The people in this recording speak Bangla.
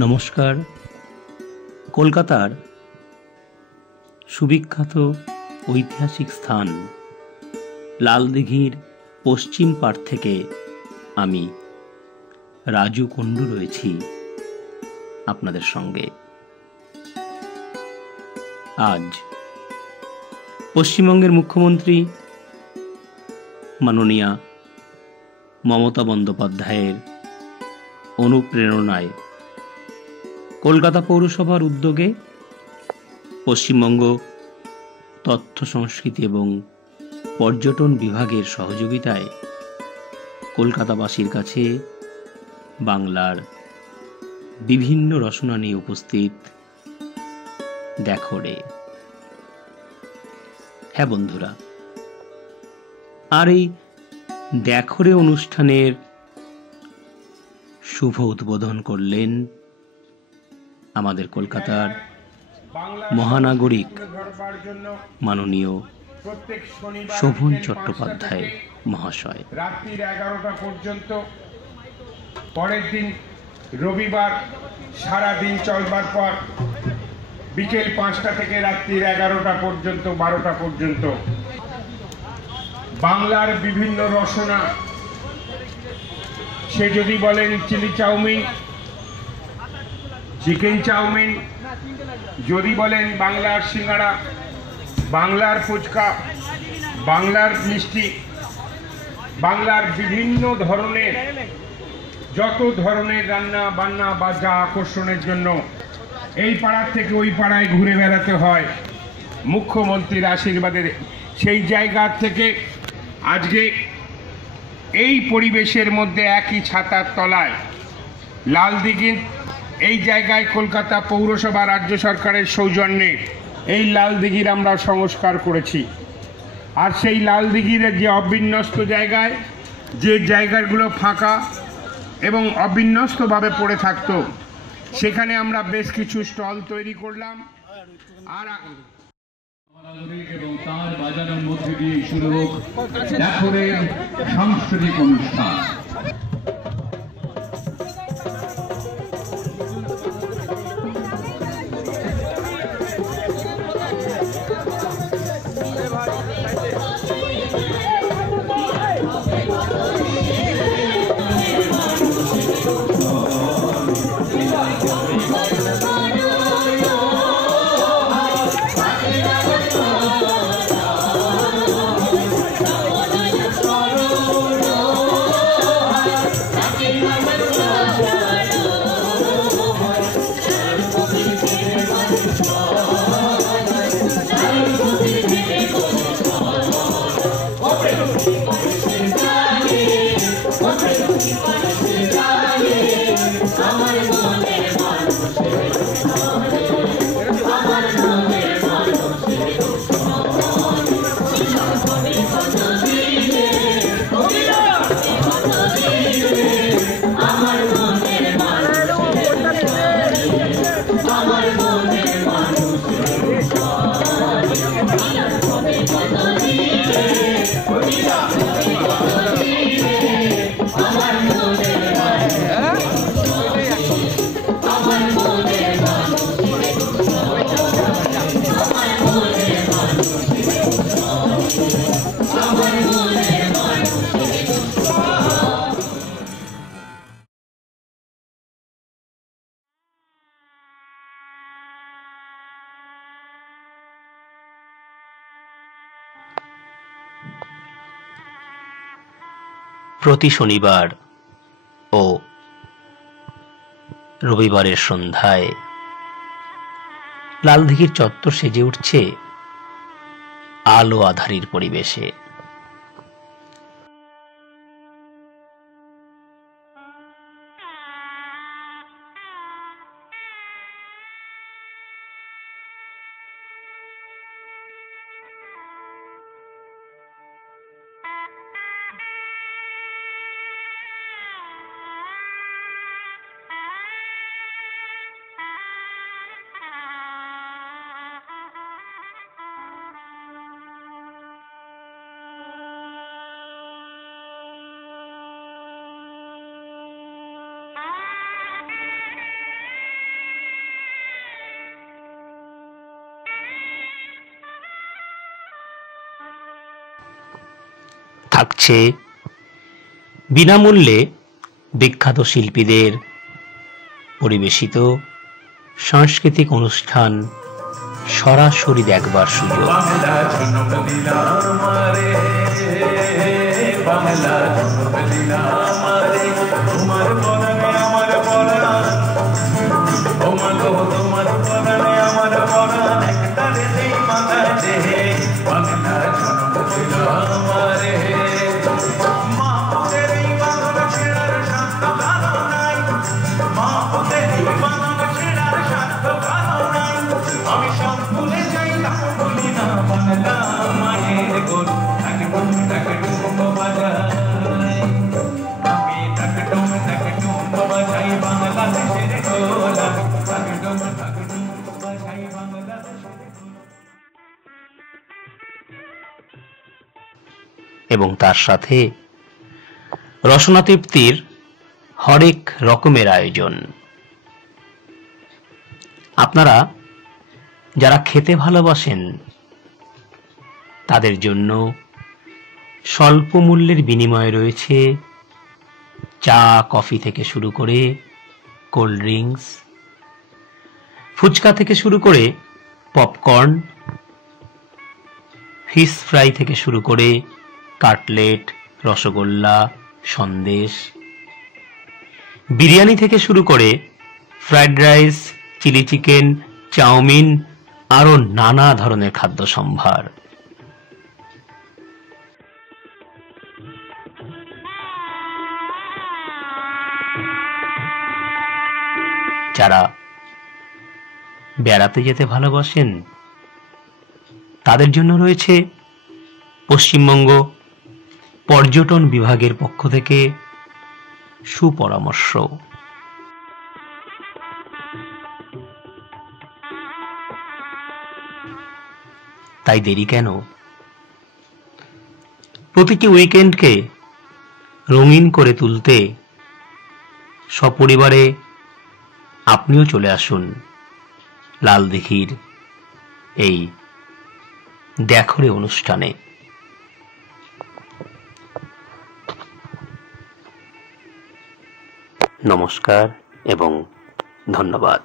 নমস্কার। কলকাতার সুবিখ্যাত ঐতিহাসিক স্থান লালদিঘির পশ্চিম পাড় থেকে আমি রাজু কুণ্ডু রয়েছি আপনাদের সঙ্গে। আজ পশ্চিমবঙ্গের মুখ্যমন্ত্রী মাননীয়া মমতা বন্দ্যোপাধ্যায়ের অনুপ্রেরণায় কলকাতা পৌরসভার উদ্যোগে পশ্চিমবঙ্গ তথ্য সংস্কৃতি এবং পর্যটন বিভাগের সহযোগিতায় কলকাতাবাসীর কাছে বাংলার বিভিন্ন রচনা নিয়ে উপস্থিত দেখো রে। হ্যাঁ বন্ধুরা, আর এই দেখো রে অনুষ্ঠানের শুভ উদ্বোধন করলেন আমাদের কলকাতার মহানাগরিক মাননীয় শোভন চট্টোপাধ্যায় মহাশয়। রাত্রি 11টা পর্যন্ত, পরের দিন রবিবার সারাদিন চলবার পর বিকেল 5টা থেকে রাত্রি 11টা পর্যন্ত 12টা পর্যন্ত বাংলার বিভিন্ন রচনা, সে যদি বলেন চিলি চাউমিন, চিকেন চাউমিন, যদি বলেন বাংলার সিঙ্গাড়া, বাংলার ফুচকা, বাংলার মিষ্টি, বাংলার বিভিন্ন ধরনের যত ধরনের রান্না বান্না বা যা আকর্ষণের জন্য এই পাড়ার থেকে ওই পাড়ায় ঘুরে বেড়াতে হয় মুখ্যমন্ত্রীর আশীর্বাদের, সেই জায়গা থেকে আজকে এই পরিবেশের মধ্যে একই ছাতার তলায় লালদিঘির এই জায়গায় কলকাতা পৌরসভা রাজ্য সরকারের সৌজন্যে এই লালদিঘির আমরা সংস্কার করেছি। আর সেই লালদিঘির যে অবিন্যস্ত জায়গায়, যে জায়গাগুলো ফাঁকা এবং অবিন্যস্তভাবে পড়ে থাকতো, সেখানে আমরা বেশ কিছু স্টল তৈরি করলাম। আর এবং তার বাজানোর মধ্যে দিয়ে শুরু হোক দেখো রে সাংস্কৃতিক অনুষ্ঠান। প্রতি শনিবার ও রবিবারের সন্ধ্যায় লালদিঘির চত্বর সেজে উঠছে আলো আঁধারির পরিবেশে। থাকছে বিনামূল্যে বিখ্যাত শিল্পীদের পরিবেশিত সাংস্কৃতিক অনুষ্ঠান সরাসরি দেখবার সুযোগ। এবং তার সাথে রসনা তৃপ্তির হরেক রকমের আয়োজন। আপনারা যারা খেতে ভালোবাসেন তাদের জন্য স্বল্প মূল্যের বিনিময়ে রয়েছে চা কফি থেকে শুরু করে কোল্ড ড্রিঙ্কস, ফুচকা থেকে শুরু করে পপকর্ন, ফিশ ফ্রাই থেকে শুরু করে কাটলেট, রসগোল্লা, সন্দেশ, বিরিয়ানি থেকে শুরু করে fried rice, chilli chicken, chowmein, আরো নানা ধরনের খাদ্য সম্ভার। যারা বেড়াতে যেতে ভালোবাসেন তাদের জন্য রয়েছে পশ্চিমবঙ্গ পর্যটন বিভাগের পক্ষ থেকে সুপরামর্শ। তাই দেরি কেন? প্রতিটি উইকেন্ডকে রঙিন করে তুলতে সপরিবারে আপনিও চলে আসুন লালদিঘির এই দেখরে অনুষ্ঠানে। নমস্কার এবং ধন্যবাদ।